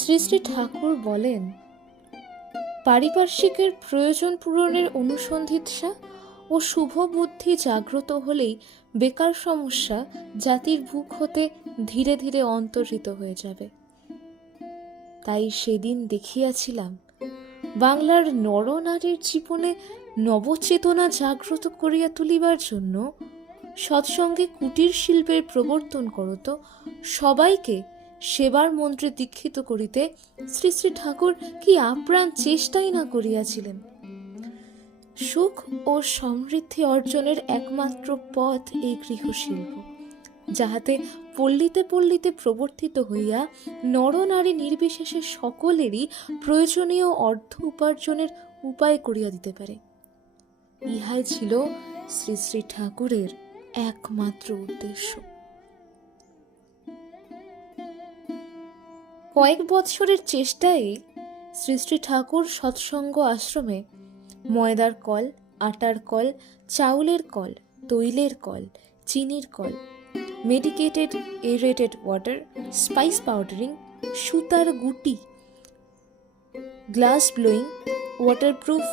শ্রী শ্রী ঠাকুর বলেন, পারিপার্শ্বিকের প্রয়োজন পূরণের অনুসন্ধিৎসা ও শুভ বুদ্ধি জাগ্রত হলেই বেকার সমস্যা জাতির বুক হতে ধীরে ধীরে অন্তর্হিত হয়ে যাবে। তাই সেদিন দেখিয়াছিলাম, বাংলার নরনারীর জীবনে নবচেতনা জাগ্রত করিয়া তুলিবার জন্য সৎসঙ্গে কুটির শিল্পের প্রবর্তন করত সবাইকে সেবার মন্ত্রে দীক্ষিত করিতে শ্রী শ্রী ঠাকুর কি আপ্রাণ চেষ্টাই না করিয়াছিলেন। সুখ ও সমৃদ্ধি অর্জনের একমাত্র পথ এই গৃহশিল্প, যাহাতে পল্লীতে পল্লীতে প্রবর্তিত হইয়া নরনারী নির্বিশেষে সকলেরই প্রয়োজনীয় অর্থ উপার্জনের উপায় করিয়া দিতে পারে। ইহাই ছিল শ্রী শ্রী ঠাকুরের একমাত্র উদ্দেশ্য। কয়েক বৎসরের চেষ্টায় শ্রী শ্রী ঠাকুর সৎসঙ্গ আশ্রমে ময়দার কল, আটার কল, চাউলের কল, তৈলের কল, চিনির কল, medicated aerated water, spice powdering, সুতার গুটি, glass blowing, waterproof,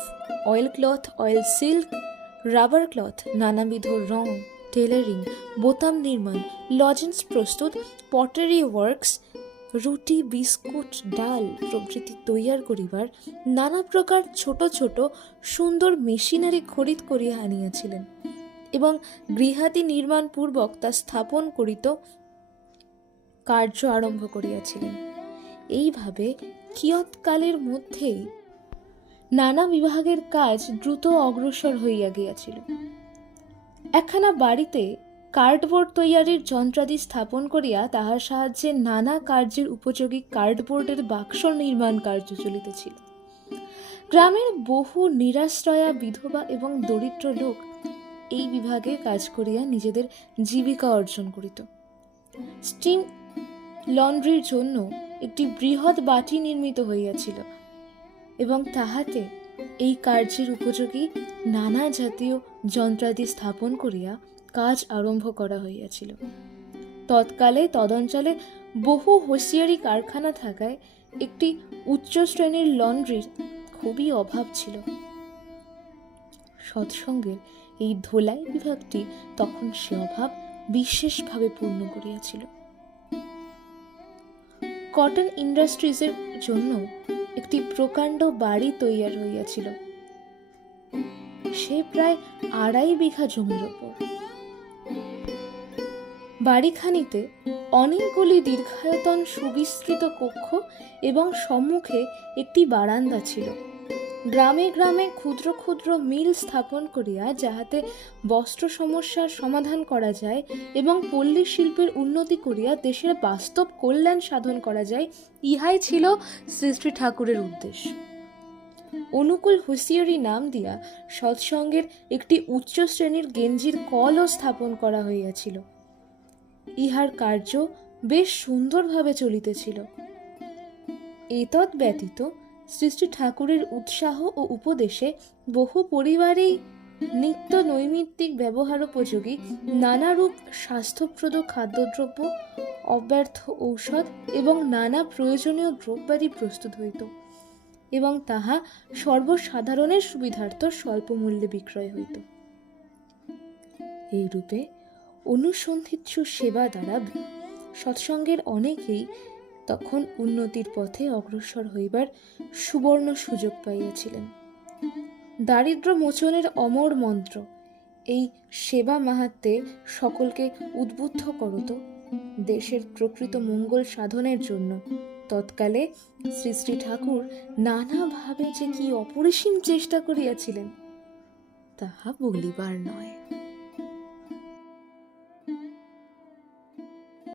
oil cloth, oil silk, rubber cloth, নানাবিধ রং, টেলারিং, বোতাম নির্মাণ, লজেন্স প্রস্তুত, পটারি ওয়ার্কস, রুটি, বিস্কুট, ডাল প্রভৃতি তৈয়ার করিবার নানা প্রকার ছোট ছোট সুন্দর মেশিনারি খরিদ করিয়া আনিয়াছিলেন এবং গৃহাদি নির্মাণ পূর্বক তা স্থাপন করিত কার্য আরম্ভ করিয়াছিলেন। এইভাবে কিয়ৎকালের মধ্যেই নানা বিভাগের কাজ দ্রুত অগ্রসর হইয়া গিয়াছিল। একখানা বাড়িতে কার্ডবোর্ড তৈয়ারির যন্ত্রাদি স্থাপন করিয়া তাহার সাহায্যে নানা কার্যের উপযোগী কার্ডবোর্ডের বাক্স নির্মাণ কার্য চলিতেছিল। গ্রামের বহু নিরাশ্রয়া বিধবা এবং দরিদ্র লোক এই বিভাগে কাজ করিয়া নিজেদের জীবিকা অর্জন করিত। স্টিম লন্ড্রির জন্য একটি বৃহৎ বাটি নির্মিত হইয়াছিল এবং তাহাতে এই কার্যের উপযোগী নানা জাতীয় যন্ত্রাদি স্থাপন করিয়া কাজ আরম্ভ করা হইয়াছিল। তৎকালে তদঞ্চলে বহু হোসিয়ারি কারখানা থাকায় একটি উচ্চ শ্রেণীর লন্ড্রির খুবই অভাব ছিল। সৎসঙ্গের এই ধোলাই বিভাগটি তখন সে অভাব বিশেষভাবে পূর্ণ করিয়াছিল। কটন ইন্ডাস্ট্রিজের জন্য একটি প্রকাণ্ড বাড়ি তৈয়ার হইয়াছিল, সে প্রায় 2.5 বিঘা জমির ওপর। বাড়িখানিতে অনেকগুলি দীর্ঘায়তন সুবিস্তৃত কক্ষ এবং সম্মুখে একটি বারান্দা ছিল। গ্রামে গ্রামে ক্ষুদ্র ক্ষুদ্র মিল স্থাপন করিয়া যাহাতে বস্ত্র সমস্যার সমাধান করা যায় এবং পল্লী শিল্পের উন্নতি করিয়া দেশের বাস্তব কল্যাণ সাধন করা যায়, ইহাই ছিল শ্রী শ্রী ঠাকুরের উদ্দেশ্য। অনুকূল হুঁশিয়ারি নাম দিয়া সৎসঙ্গের একটি উচ্চ শ্রেণীর গেঞ্জির কলও স্থাপন করা হইয়াছিল। ইহার কার্য বেশ সুন্দরভাবে চলিতেছিল। এতদ ব্যতীত শ্রী শ্রী ঠাকুরের উৎসাহ ও উপদেশে বহু পরিবারেই নিত্য নৈমিত্তিক ব্যবহারোপযোগী নানারূপ স্বাস্থ্যপ্রদ খাদ্যদ্রব্য, অব্যর্থ ঔষধ এবং নানা প্রয়োজনীয় দ্রব্যাদি প্রস্তুত হইত এবং তাহা সর্বসাধারণের সুবিধার্থ স্বল্প মূল্যে বিক্রয় হইত। এইরূপে অনুসন্ধিৎসু সেবা দ্বারা সৎসঙ্গের অনেকেই তখন উন্নতির পথে অগ্রসর হইবার সুবর্ণ সুযোগ পাইয়াছিলেন। দারিদ্র মোচনের অমর মন্ত্র এই সেবা মাহাত্ম্যে সকলকে উদ্বুদ্ধ করত দেশের প্রকৃত মঙ্গল সাধনের জন্য তৎকালে শ্রী শ্রী ঠাকুর নানাভাবে যে কি অপরিসীম চেষ্টা করিয়াছিলেন তাহা বলিবার নয়।